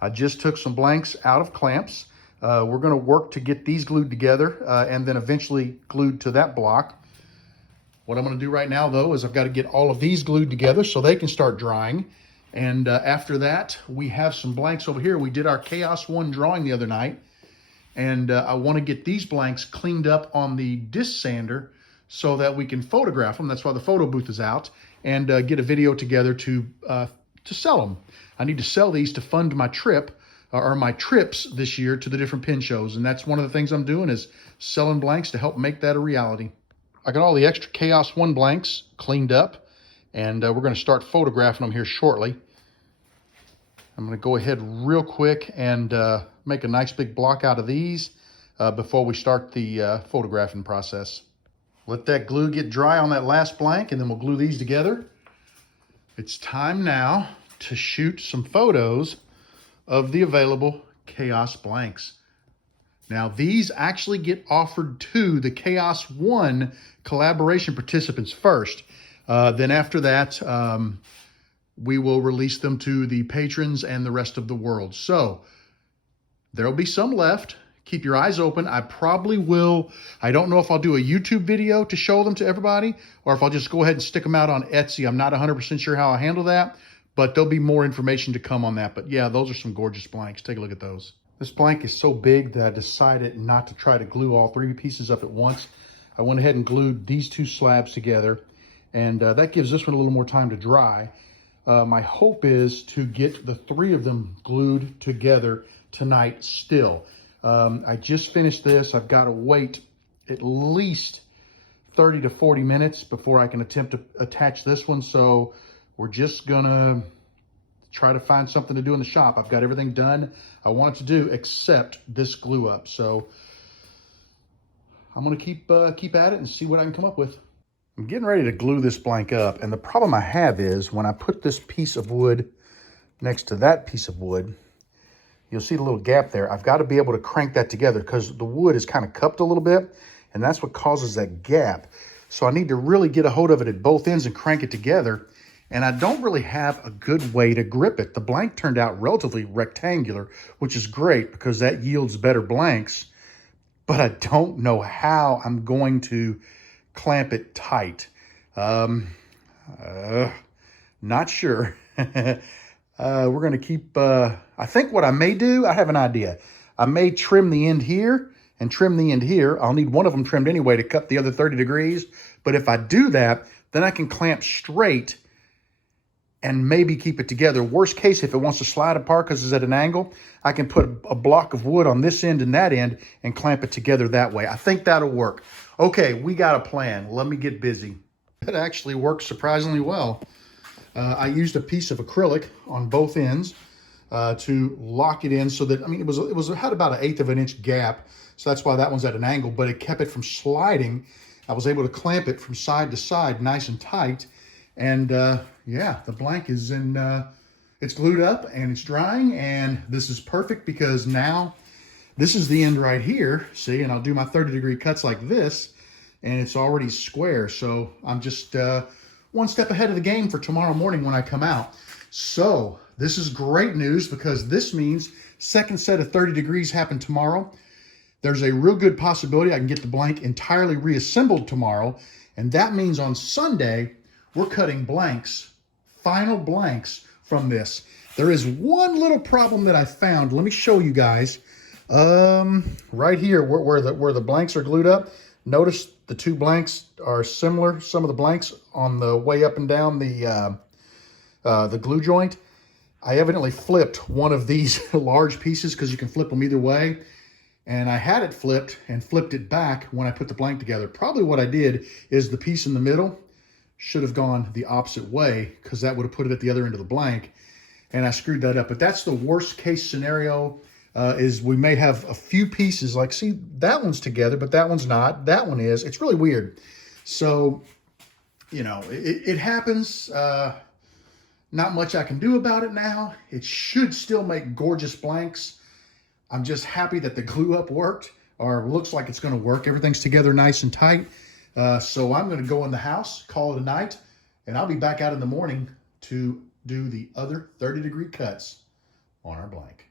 I just took some blanks out of clamps. We're gonna work to get these glued together and then eventually glued to that block. What I'm gonna do right now though is I've got to get all of these glued together so they can start drying. And after that, we have some blanks over here. We did our Chaos 1 drawing the other night. And I wanna get these blanks cleaned up on the disc sander so that we can photograph them. That's why the photo booth is out, and get a video together to sell them. I need to sell these to fund my trip or my trips this year to the different pin shows. And that's one of the things I'm doing, is selling blanks to help make that a reality. I got all the extra Chaos 1 blanks cleaned up, and we're gonna start photographing them here shortly. I'm gonna go ahead real quick and make a nice big block out of these before we start the photographing process. Let that glue get dry on that last blank, and then we'll glue these together. It's time now to shoot some photos of the available Chaos blanks. Now, these actually get offered to the Chaos 1 collaboration participants first. Then after that, we will release them to the patrons and the rest of the world. So there'll be some left. Keep your eyes open. I probably will. I don't know if I'll do a YouTube video to show them to everybody or if I'll just go ahead and stick them out on Etsy. I'm not 100% sure how I handle that, but there'll be more information to come on that. But yeah, those are some gorgeous blanks. Take a look at those. This blank is so big that I decided not to try to glue all three pieces up at once. I went ahead and glued these two slabs together, and that gives this one a little more time to dry. My hope is to get the three of them glued together tonight still. I just finished this. I've got to wait at least 30 to 40 minutes before I can attempt to attach this one. So we're just gonna try to find something to do in the shop. I've got everything done I wanted to do except this glue up. So I'm gonna keep at it and see what I can come up with. I'm getting ready to glue this blank up, and the problem I have is when I put this piece of wood next to that piece of wood, you'll see the little gap there. I've got to be able to crank that together because the wood is kind of cupped a little bit, and that's what causes that gap. So I need to really get a hold of it at both ends and crank it together, and I don't really have a good way to grip it. The blank turned out relatively rectangular, which is great because that yields better blanks, but I don't know how I'm going to clamp it tight. Not sure. We're going to keep, I think what I may do, I have an idea. I may trim the end here and trim the end here. I'll need one of them trimmed anyway to cut the other 30 degrees. But if I do that, then I can clamp straight and maybe keep it together. Worst case, if it wants to slide apart because it's at an angle, I can put a block of wood on this end and that end and clamp it together that way. I think that'll work. Okay, we got a plan. Let me get busy. That actually works surprisingly well. I used a piece of acrylic on both ends to lock it in so that, I mean, it had about 1/8 of an inch gap. So that's why that one's at an angle, but it kept it from sliding. I was able to clamp it from side to side nice and tight. And yeah, the blank is in, it's glued up and it's drying, and this is perfect because now this is the end right here, see, and I'll do my 30-degree cuts like this, and it's already square. So I'm just one step ahead of the game for tomorrow morning when I come out. So this is great news because this means second set of 30 degrees happen tomorrow. There's a real good possibility I can get the blank entirely reassembled tomorrow, and that means on Sunday, we're cutting blanks, final blanks from this. There is one little problem that I found. Let me show you guys. Right here where the blanks are glued up. Notice the two blanks are similar. Some of the blanks on the way up and down the glue joint. I evidently flipped one of these large pieces because you can flip them either way. And I had it flipped and flipped it back when I put the blank together. Probably what I did is the piece in the middle should have gone the opposite way because that would have put it at the other end of the blank. And I screwed that up. But that's the worst case scenario, is we may have a few pieces like, see, that one's together, but that one's not. That one is. It's really weird. So, you know, it happens. Not much I can do about it now. It should still make gorgeous blanks. I'm just happy that the glue up worked, or looks like it's going to work. Everything's together nice and tight. So I'm going to go in the house, call it a night, and I'll be back out in the morning to do the other 30-degree cuts on our blank.